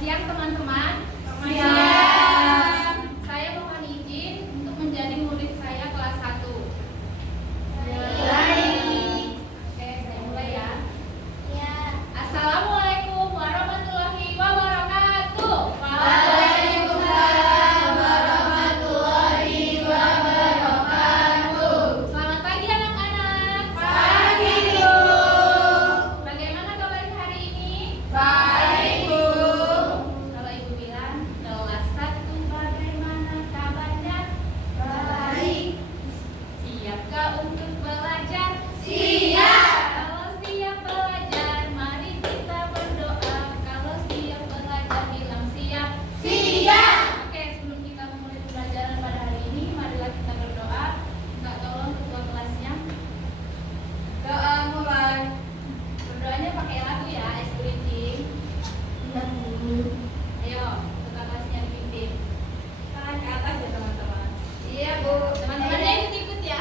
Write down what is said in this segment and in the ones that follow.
siang teman-teman. Siang. Saya mohon izin untuk menjadi murid saya kelas 1. Baik. Oke, saya mulai ya. Ya. Assalamualaikum warahmatullahi wabarakatuh. Waalaikumsalam warahmatullahi wabarakatuh. Selamat pagi anak-anak. Pagi, Bu. Bagaimana kabar hari ini? Baik, Bu. Kalau Ibu bilang kelas 1 bagaimana kabarnya? Baik. Siapkah untuk belajar? Siap. Kalau siap belajar, mari kita berdoa. Kalau siap belajar, bilang siap. Siap. Oke, sebelum kita memulai pembelajaran pada hari ini, marilah kita berdoa. Minta tolong ketua kelasnya. Doa mulai. Berdoanya pakai lagu ya, Eskuliting. Ayo, ketua kelasnya dipimpin. Tangan ke atas ya, teman-teman. Iya, Bu. Teman-temannya ikut-ikut ya.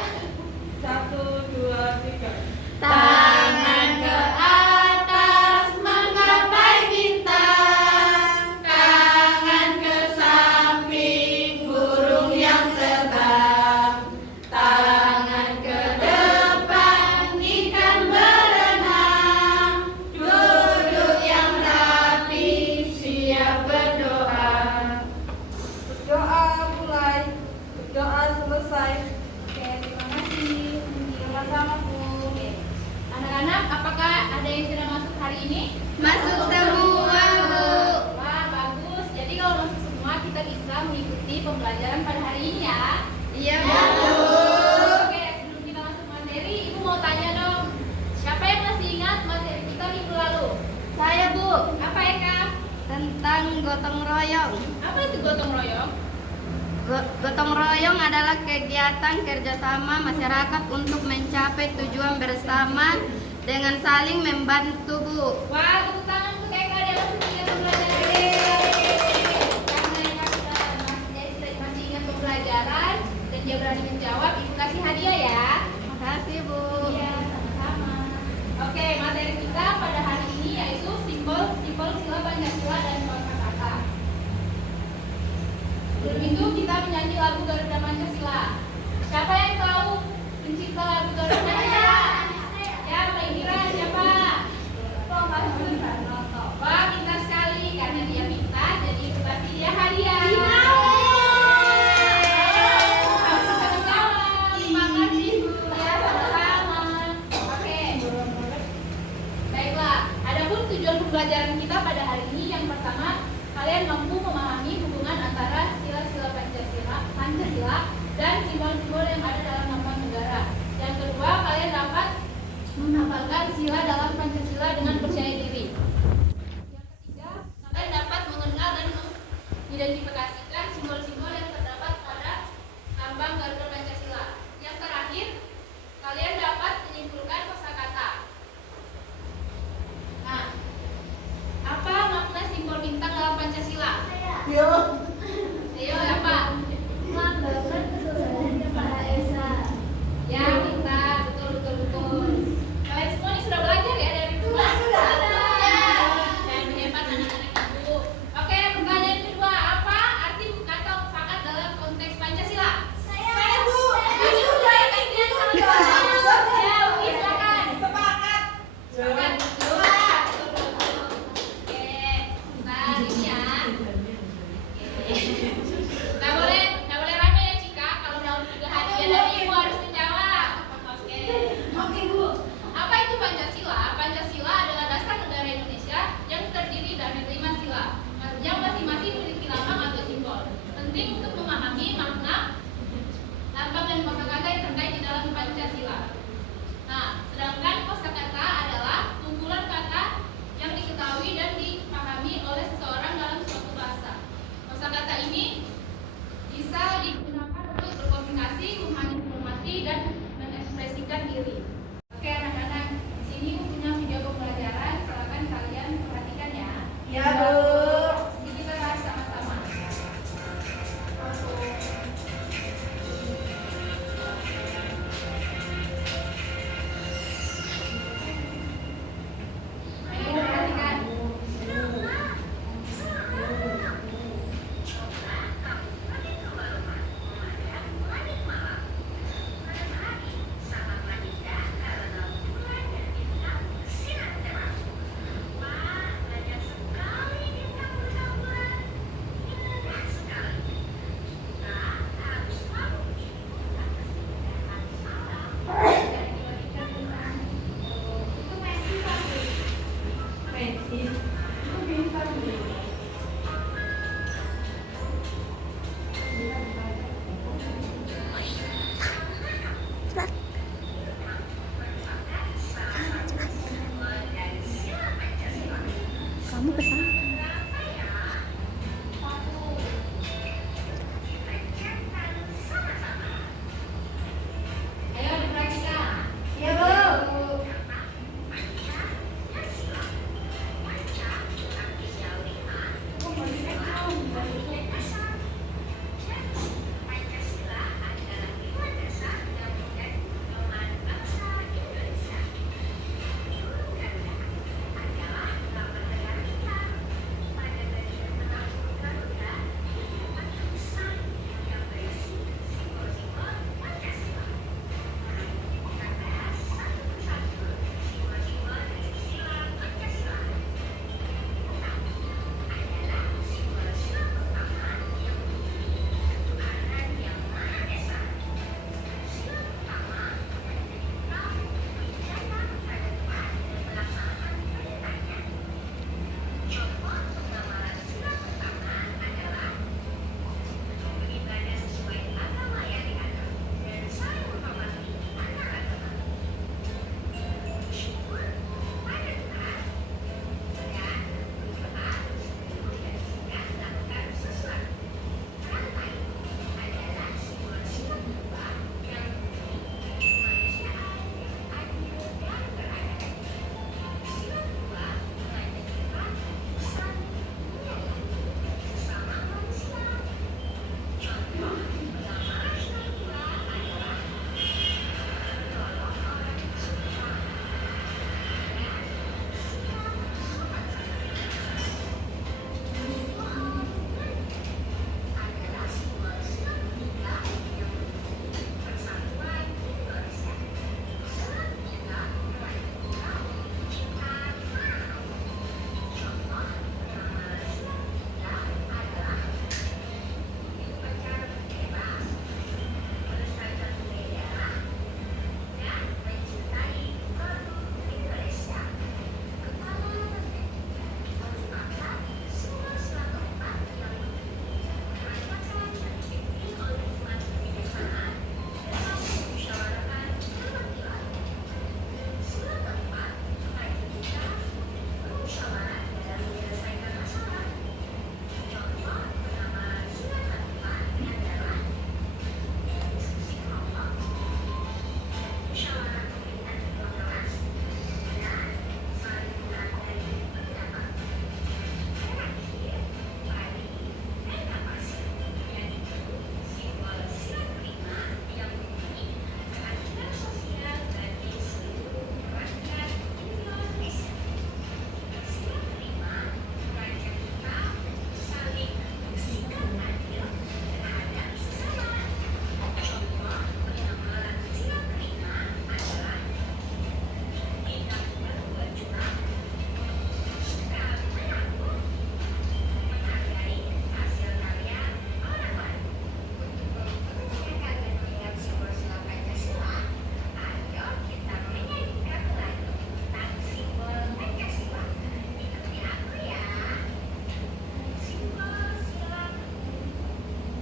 1, 2, 3. Tangan ke atas menggapai bintang, Tangan ke samping burung yang terbang. Tangan ke depan ikan berenang. Duduk yang rapi, siap berdoa. Berdoa mulai. Berdoa selesai. Oke, terima kasih. Sama-sama, Bu. Oke. Anak-anak, apakah ada yang sudah masuk hari ini? Masuk semua, Bu. Wah, bagus. Jadi kalau masuk semua, kita bisa mengikuti pembelajaran pada hari ini ya. Iya, Oke, sebelum kita masuk materi, Ibu mau tanya dong. Siapa yang masih ingat materi kita minggu lalu? Saya, Bu. Apa Eka? Tentang gotong royong. Apa itu gotong royong? Gotong royong adalah kegiatan kerjasama masyarakat untuk mencapai tujuan bersama dengan saling membantu, Bu. Wah, tepuk tangan untuk Eka, dia masih ingat pembelajaran. Karena Eka masih ingat pembelajaran dan dia berani menjawab, Ibu kasih hadiah ya. Makasih, Bu. Iya, sama-sama. Oke, materi kita pada hari ini yaitu simbol sila Pancasila dan kosakata. Sebelum itu kita menyanyi lagu Garuda Pancasila. Siapa yang tahu pencipta lagu Garuda Pancasila? Ya, Mbak Indira, siapa? Wah, pintar sekali. Karena dia pintar, jadi Ibu kasih dia hadiah. Harus bisa menjawab. Terima kasih, Bu. Ya, sama-sama. Oke. Baiklah, adapun tujuan pembelajaran kita pada hari ini yang pertama, kalian mampu memahami hubungan antara sila-sila Pancasila dan simbol-simbol yang ada dalam lambang negara. Yang kedua, kalian dapat menghafalkan sila dalam Pancasila dengan percaya diri. Yang ketiga, kalian dapat mengenal dan mengidentifikasikan simbol-simbol yang terdapat pada lambang Garuda Pancasila. Yang terakhir, kalian dapat menyimpulkan kosakata. Nah, apa makna simbol bintang dalam Pancasila? Yo. Ayo, apa? Melambangkan ketuhanan Maha Esa. Ya, pintar, betul. Kalian semua ini sudah belajar ya dari dulu? Sudah. Ayo diperhatikan. Iya, Bu.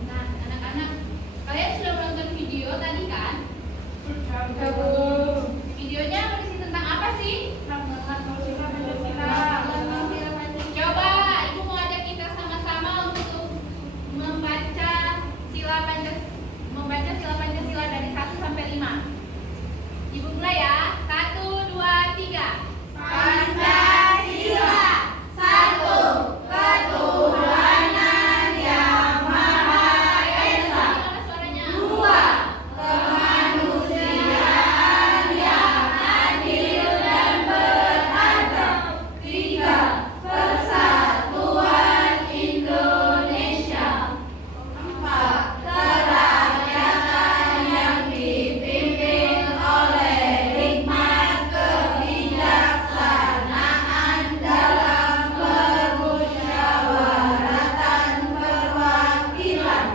Nah, anak-anak, kalian sudah menonton video tadi kan? Sudah, Bu. Videonya berisi tentang apa sih? Pancasila. Coba Ibu mau ajak kita sama-sama untuk membaca sila Pancasila dari 1 sampai 5. Ibu mulai ya. 1, 2, 3. Pancasila. 1. Ketuhanan Yang Maha Esa. Gimana suaranya? 2. Kemanusiaan yang adil dan beradab. 3. Persatuan Indonesia. 4. Kerakyatan yang dipimpin oleh hikmat kebijaksanaan dalam permusyawaratan perwakilan.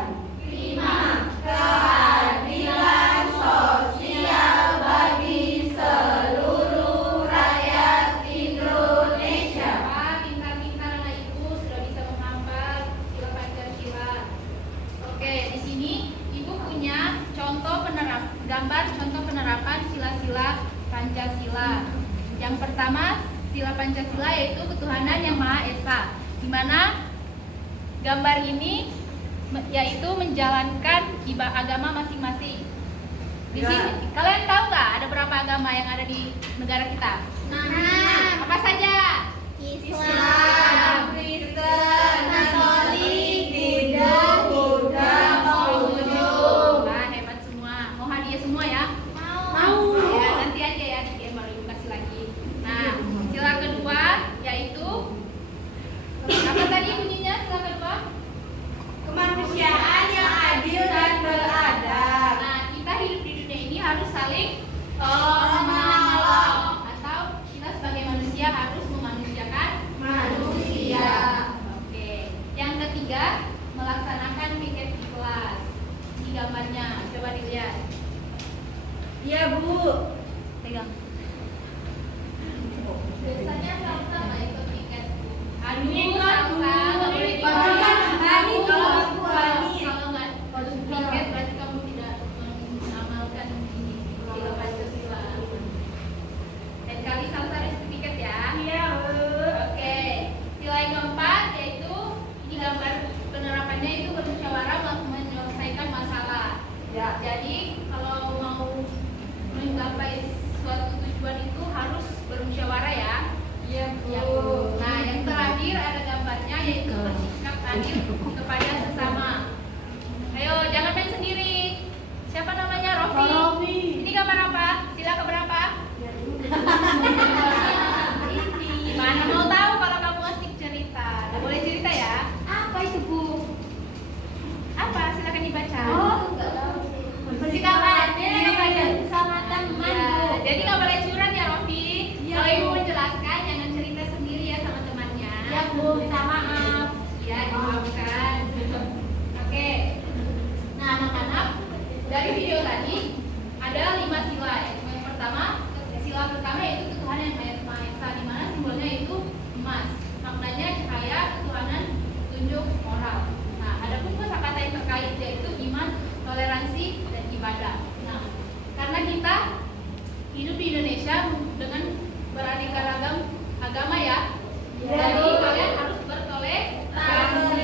5. Keadilan sosial bagi seluruh rakyat Indonesia. Wah, pintar-pintar anak Ibu sudah bisa menghafal sila Pancasila. Oke, di sini Ibu punya gambar contoh penerapan sila-sila Pancasila. Yang pertama, sila Pancasila yaitu ketuhanan yang Maha Esa. mana gambar ini yaitu menjalankan agama masing-masing. Di sini kalian tahu nggak ada berapa agama yang ada di negara kita? Apa saja? Islam, Kristen, Katolik, Hindu, Buddha, Konghucu. Wah, hebat semua. Mau hadiah semua ya? Mau. Ya, nanti aja ya, nanti baru ibu kasih lagi. Nah, sila kedua yaitu apa tadi bunyinya sila kedua? Kemanusiaan yang adil dan beradab. Nah, kita hidup di dunia ini harus saling menolong. atau kita sebagai manusia harus memanusiakan Manusia. Oke. Yang ketiga, melaksanakan piket di kelas. Ini gambarnya, coba dilihat. Iya, Bu. Pegang. Biasanya sama-sama ikut piket. Aduh, salsa nggak boleh ikut. Kalau Kalau nggak piket berarti kamu tidak mengamalkan ini sila Pancasila. Dan kali salsa harus piket ya. Iya, Bu. Oke. Sila yang keempat yaitu ini gambar penerapannya itu bermusyawarah menyelesaikan masalah. Ya. Jadi kalau mau mencapai suatu tujuan itu harus bermusyawarah ya. Iya, Ya, Bu. nah, yang terakhir ada gambarnya yaitu bersikap adil kepada sesama. Ayo, jangan main sendiri. Siapa namanya? Rofi. Rofi. Ini gambar apa? Sila keberapa? Gimana mau tahu kalau kamu asik cerita? Nggak boleh cerita ya? Apa itu, Bu? Apa? Silakan dibaca. Enggak tahu. Bersikap adil sama teman, Ya, Bu. jadi nggak boleh curhat ya, Rofi. Iya, Kalau ibu Bu. menjelaskan, jangan cerita sendiri ya sama temannya. Ya, Bu, minta maaf. Ya, dimaafkan. Oke. Nah, anak-anak, dari video tadi ada 5 sila. Yang pertama, sila pertama yaitu ketuhanan yang Maha Esa, di mana simbolnya itu emas. Maknanya cahaya, ketuhanan, tunjuk, moral. Nah, ada pun kosakata yang terkait yaitu iman, toleransi, dan ibadah. Nah, karena kita hidup di Indonesia dengan beraneka ragam agama ya. Ya. Jadi kalian harus bertoleransi,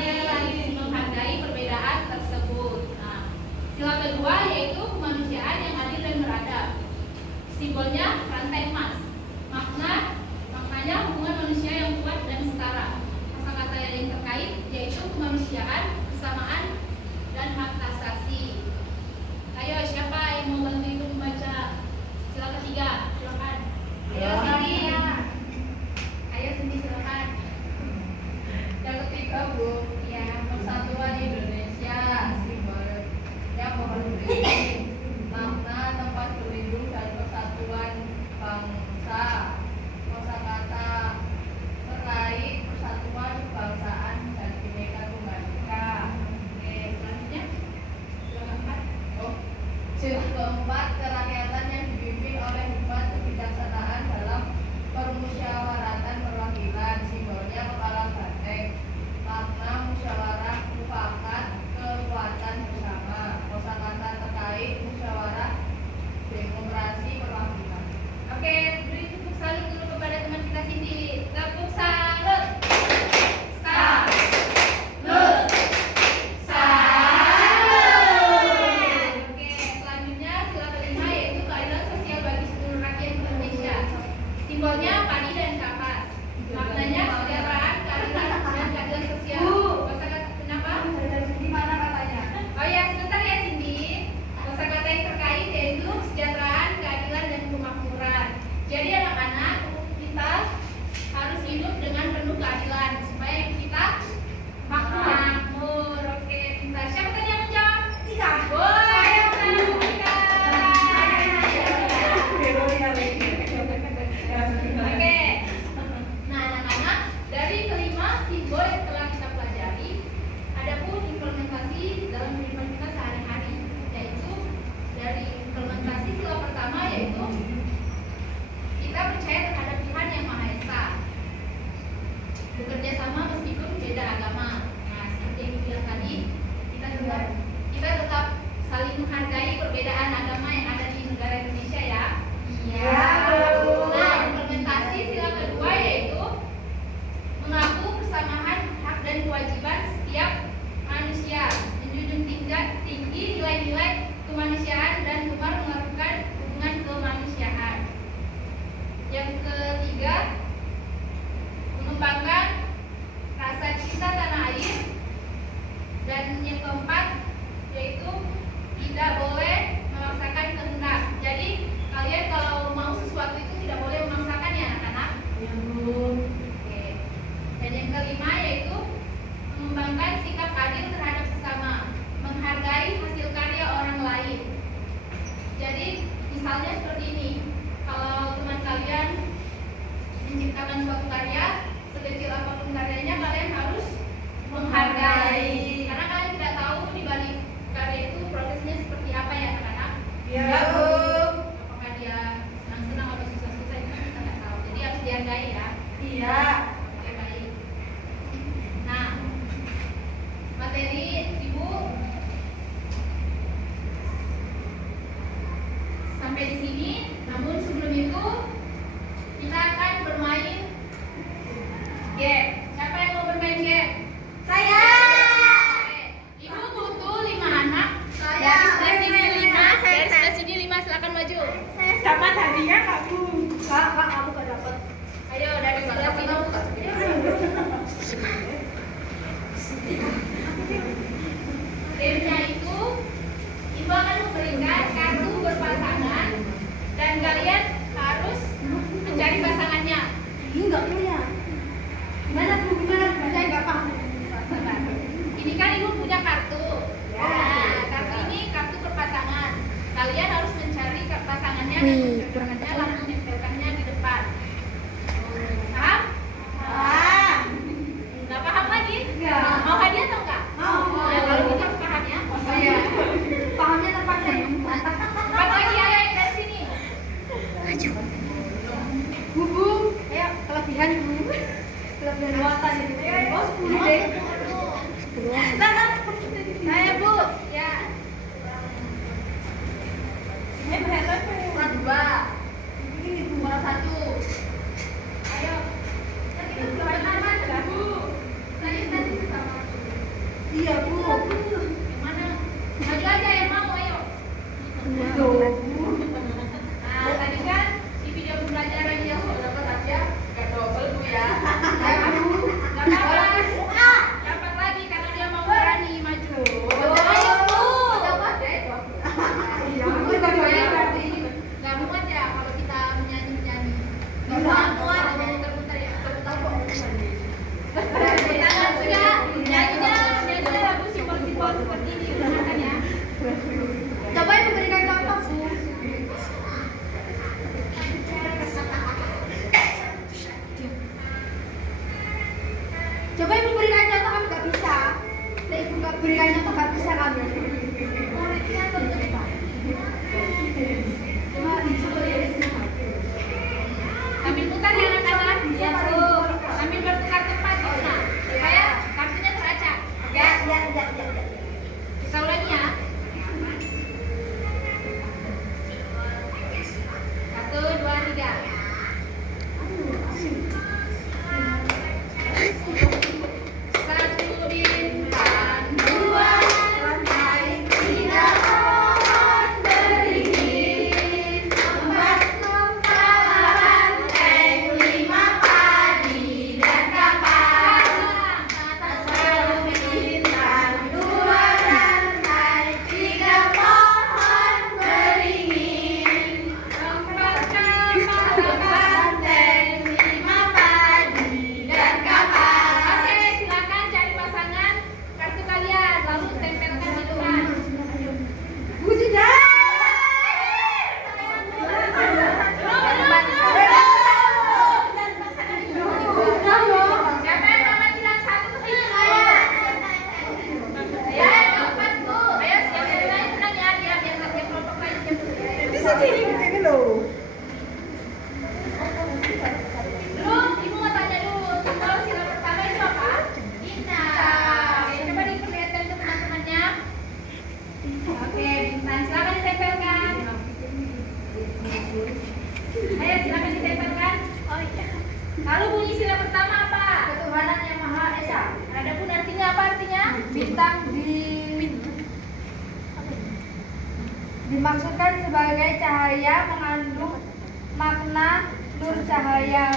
menghargai perbedaan tersebut. Nah, sila kedua yaitu kemanusiaan yang adil dan beradab. Simbolnya rantai emas. Maknanya hubungan manusia yang kuat dan setara. Kosakata yang terkait yaitu kemanusiaan, kesamaan, dan hak asasi. Ayo, siapa yang mau bantu ibu membaca sila ketiga? Silakan. Ayo, Cindy. Ayo, Cindy, silakan. Yang ketiga, Bu. Ya, Persatuan Indonesia, simbolnya pohon beringin, makna tempat berlindung dan persatuan bangsa. Kosakata terkait persatuan kebangsaan dan bineka tunggal ika. kelima yaitu mengembangkan sikap adil terhadap sesama, menghargai hasil karya orang lain. Jadi misalnya seperti ini, kalau teman kalian menciptakan suatu karya, sekecil apapun karyanya kalian harus menghargai, karena kalian tidak tahu di balik karya itu prosesnya seperti apa ya anak-anak. Iya, Bu. Apakah dia senang-senang atau susah-susah itu kita nggak tahu. Jadi harus dihargai ya. Iya. Oke, baik. Nah, materi Ibu sampai di sini. Namun sebelum itu kita akan bermain game. Siapa yang mau bermain game? Saya. Oke. Ibu butuh 5 anak. Saya. Dari sebelah sini 5, Saya. dari sebelah sini 5, silakan maju. Dapat hadiah kamu. Kak, kamu gak dapat. Ayo dari sebelah sini. Gamenya itu Ibu akan memberikan kartu berpasangan dan kalian harus mencari pasangannya. Ini enggak punya. Gimana, Bu? Gimana? Saya enggak paham. Pasangan. Ini kan Ibu punya kartu. Ya. Nah, kartu ini kartu berpasangan. Kalian harus mencari pasangannya dan mencari lalu menempelkannya di depan. Paham? Ah. Nggak paham lagi? Enggak. Mau hadiah atau enggak? Mau. Ya, kalau gitu harus paham ya. Oh iya. Pahamnya terpakai. Empat lagi, ayo dari sini. Bu, ayo kelebihan Bu. Kelebihan muatan ini. Oh, 10 deh. Ayo Bu, ya. Kurang 2. Ini kurang 1. Ayo. Kita belum pernah Bu. Saya tadi sama. Iya, Bu. Yang mana? Maju aja yang mau, ayo. Nah, tadi kan di video pembelajaran yang dapat aja gak double Bu ya. Gak apa-apa. Dapat lagi karena dia mau berani maju. Ayo, Bu. Dapat deh. Iya, Bu. Gak muat ya kalau kita menyanyi-nyanyi. Gak muat. Kalau mau muter-muter ya. Tangan sudah. Nyanyinya lagu simpel-simpel seperti ini. Udahan ya. Coba memberikan contoh, Bu. Coba ibu berikan contoh, kamu gak bisa. Nah, ibu gak berikan contoh, gak bisa kamu. Sambil putar ya anak-anak. Iya, Bu. Sambil bertukar tempat gitu nah. Supaya kartunya teracak. Oke? Ya. Kita ulangi ya. 1, 2, 3. Satu bintang, 2 Lantai 3 pohon beringin, 4 lantai 5 padi dan kapas. Satu bintang, 2 lantai 3 pohon beringin, 4 lantai 5 padi dan kapas. Oke, silakan cari pasangan kartu kalian lalu tempelkan di depan. Bu sudah. Siapa yang mama bilang satu ke sini? Ya, dapat Bu. Ayo siapa yang lain tenang ya, biar satu kelompok lain siap. Dulu, Ibu mau tanya dulu, simbol sila pertama itu apa? Bintang. Oke, coba diperlihatkan ke teman-temannya. Oke, bintang. Silakan ditempelkan. Ayo, silakan ditempelkan. Oh iya. Lalu bunyi sila pertama apa? Ketuhanan yang Maha Esa. Adapun artinya apa artinya? Bintang dimaksudkan sebagai cahaya mengandung makna nur cahaya.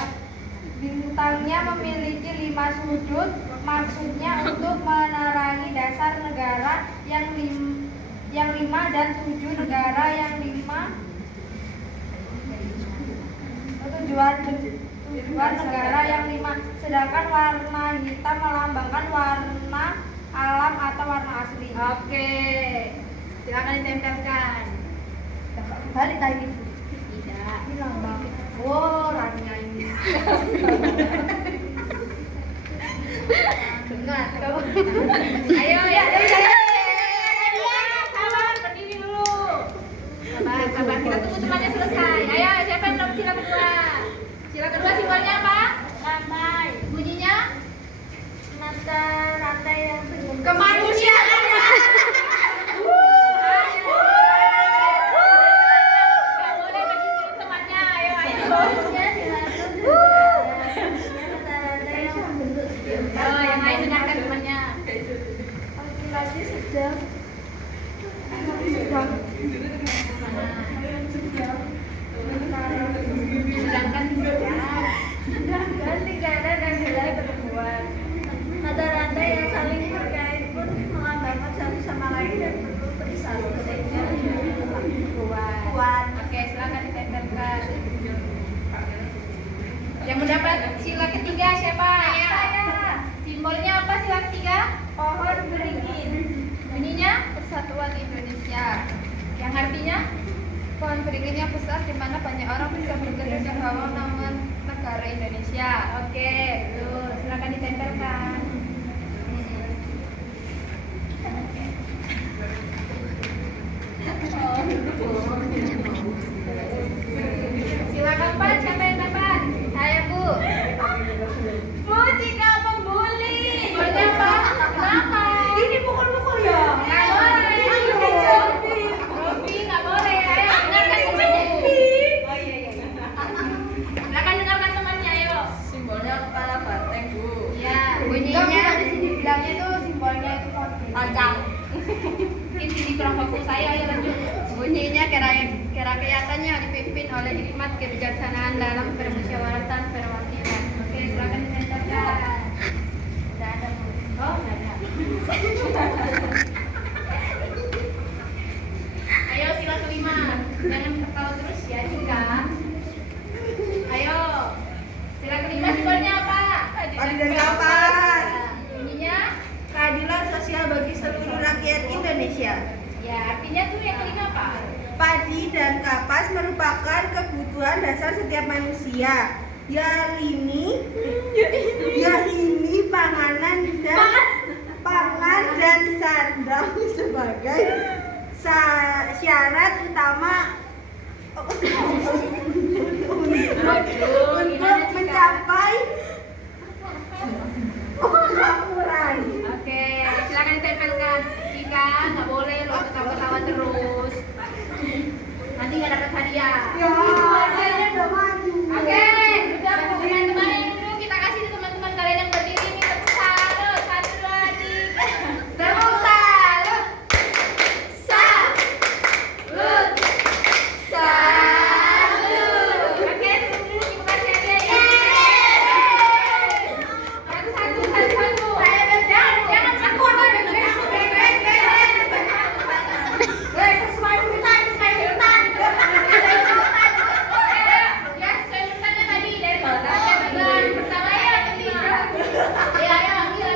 Bintangnya memiliki 5 sudut, maksudnya untuk menerangi dasar negara yang 5 dan 7 negara yang 5. tujuan negara yang 5. Sedangkan warna hitam melambangkan warna alam atau warna asli. Oke. Silakan ditempelkan. Balik tadi. Tidak. Ini lambang. Oh, rangnya ini. Dengar. Ayo ya. Sabar, berdiri dulu. Sabar. Kita tunggu temannya selesai. Ayo, siapa yang belum sila kedua? Sila kedua simbolnya apa? Ramai. Bunyinya? Mata rantai yang Kemanusiaan. Gak boleh begini temannya. Ayo. Oh, yang lain dengarkan temannya. Laki-laki sedang sedangkan negara dan wilayah pertemuan. Mata rantai yang saling terkait pun melambangkan satu sama lain dan perlu bersatu sehingga kuat. Oke, silakan ditempelkan. Yang mendapat sila ketiga siapa? Saya. Simbolnya apa sila ketiga? Pohon beringin. Bunyinya? Persatuan Indonesia. Yang artinya? Pohon beringinnya besar di mana banyak orang bisa bergerak dan bawa nama negara Indonesia. Oke, tuh silakan ditempelkan. Silakan Pak, siapa yang dapat? Saya Bu. Bu, jika pembuli. Simbolnya apa? Kenapa? Ini pukul-pukul ya. Nggak boleh. Robi nggak boleh. Ayo dengarkan temannya. Oh iya. Silakan dengarkan temannya, ayo. Simbolnya kepala banteng, Bu. Iya. Bunyinya di sini bilangnya tuh simbolnya itu Kacang. Mungkin sini kurang fokus. Saya ayo lanjut. Bunyinya kerakyaatannya dipimpin oleh hikmat kebijaksanaan dalam permusyawaratan perwakilan. Oke, silakan ditempelkan. Tidak ada. Oh, nggak ada. Ayo sila kelima. Jangan ketawa terus ya, Cika. Ayo. Sila kelima simbolnya apa? Adil dan kapas. Bunyinya? Keadilan sosial bagi seluruh rakyat Indonesia. Ya, artinya tuh yang kelima apa? Padi dan kapas merupakan kebutuhan dasar setiap manusia. Ya ini pangan dan sandang sebagai syarat utama untuk mencapai kemakmuran. Oke, silakan ditempelkan. Jika nggak boleh lo ketawa-ketawa terus. Nanti nggak dapat hadiah. Ya, hadiahnya udah maju. Oke, udah teman-teman yang dulu kita kasih ke teman-teman kalian yang berdiri nih tepuk salut. 1, 2, 3. Tepuk salut. Salut. Salut. Oke, dulu kita kasih hadiah ya. Satu. Jangan aku Sesuai urutan. ya, saya bertanya tadi dari bulan pertama ya ketiga. Ya, ayo ambil.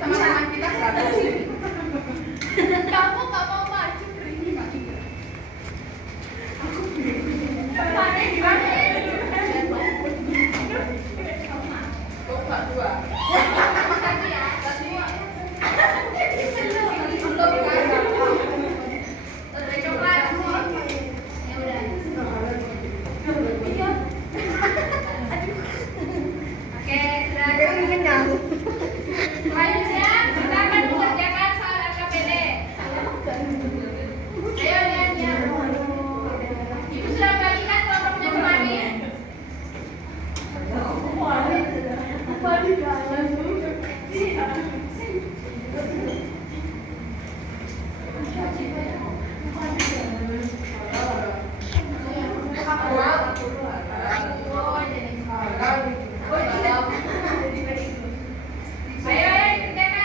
Teman-teman kita berapa sih? Kamu nggak mau maju berdiri maju. Mana gimana? Satu ya, satu. Coklat. Ya udah. Oke, sudah. Selanjutnya kita akan mengerjakan soal LKPD. Ayo lihat ya. Ibu sudah membagikan kelompoknya kemarin. Ayo,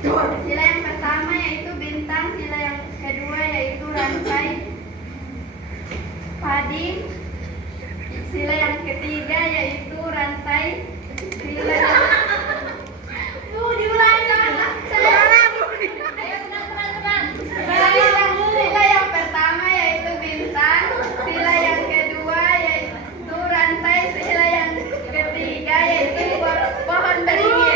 Sila yang pertama yaitu bintang, sila yang kedua yaitu rantai padi, sila yang ketiga yaitu rantai, sila yang sila yang pertama yaitu bintang, sila yang kedua yaitu rantai, sila yang ketiga yaitu pohon beringin.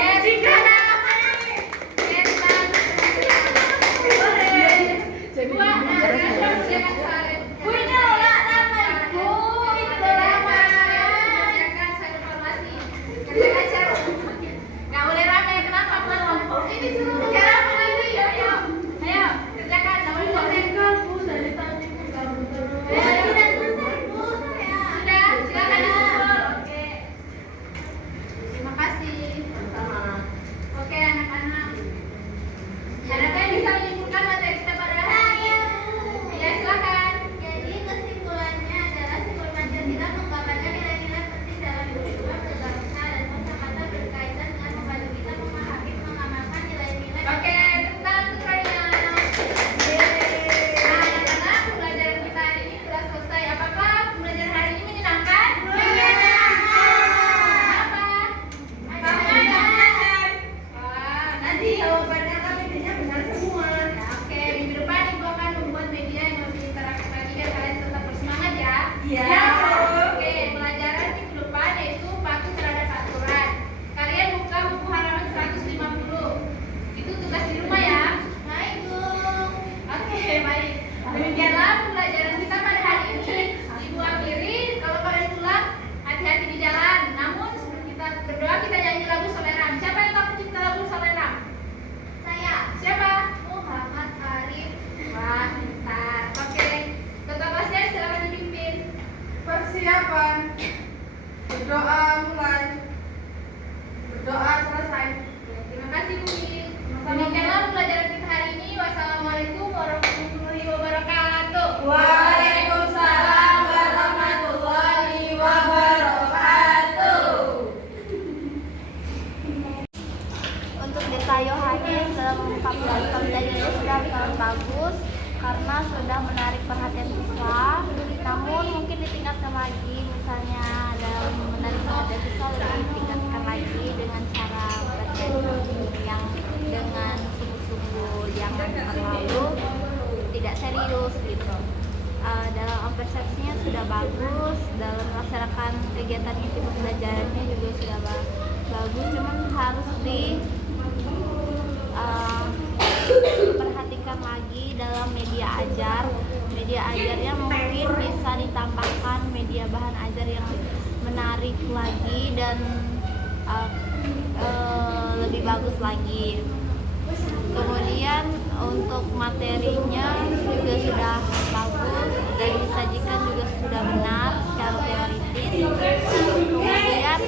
Berdoa mulai. Berdoa selesai. Terima kasih Bu Mimi. Demikianlah pelajaran kita hari ini. Wassalamualaikum warahmatullahi wabarakatuh. Waalaikumsalam warahmatullahi wabarakatuh. Untuk Desa Yohanes dalam 14 tahun tadi itu sudah bagus karena sudah menarik perhatian siswa. Namun mungkin ditingkatkan lagi, misalnya dalam menarik perhatian siswa lebih ditingkatkan lagi dengan cara berjanji yang dengan sungguh-sungguh, jangan terlalu tidak serius gitu. Dalam persepsinya sudah bagus, dalam melaksanakan kegiatan itu pembelajarannya juga sudah bagus, cuman harus perhatikan lagi dalam media ajarnya mungkin bisa ditambahkan media bahan ajar yang menarik lagi dan lebih bagus lagi. Kemudian untuk materinya juga sudah bagus dan disajikan juga sudah benar secara teoritis. Kemudian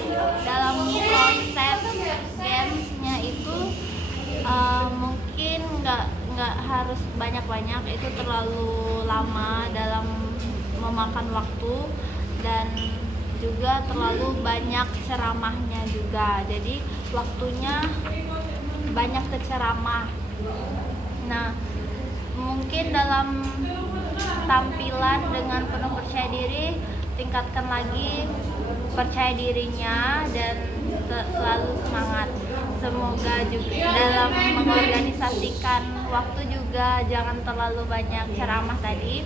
dalam proses gamesnya itu mungkin nggak harus banyak-banyak, itu terlalu lama dalam memakan waktu dan juga terlalu banyak ceramahnya juga, jadi waktunya banyak ke ceramah. Nah, mungkin dalam tampilan dengan penuh percaya diri, tingkatkan lagi percaya dirinya dan selalu semangat. Semoga juga dalam mengorganisasikan waktu juga jangan terlalu banyak ceramah tadi.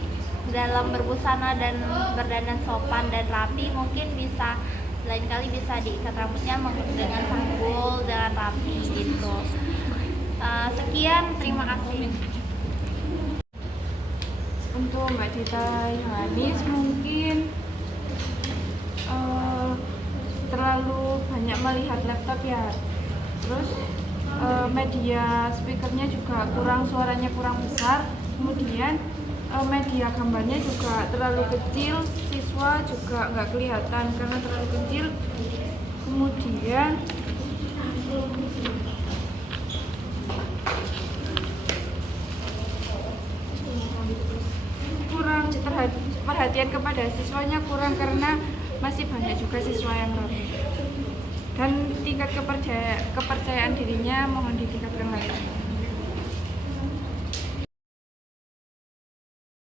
Dalam berbusana dan berdandan sopan dan rapi, mungkin bisa lain kali bisa diikat rambutnya dengan sanggul dengan rapi gitu. Sekian, terima kasih. Untuk Mbak Dita Yohanes mungkin terlalu banyak melihat laptop ya, terus media speakernya juga suaranya kurang besar, kemudian media gambarnya juga terlalu kecil, siswa juga nggak kelihatan karena terlalu kecil, kemudian kurang perhatian kepada siswanya kurang karena masih banyak juga siswa yang rapi, dan tingkat kepercayaan dirinya mohon ditingkatkan lagi.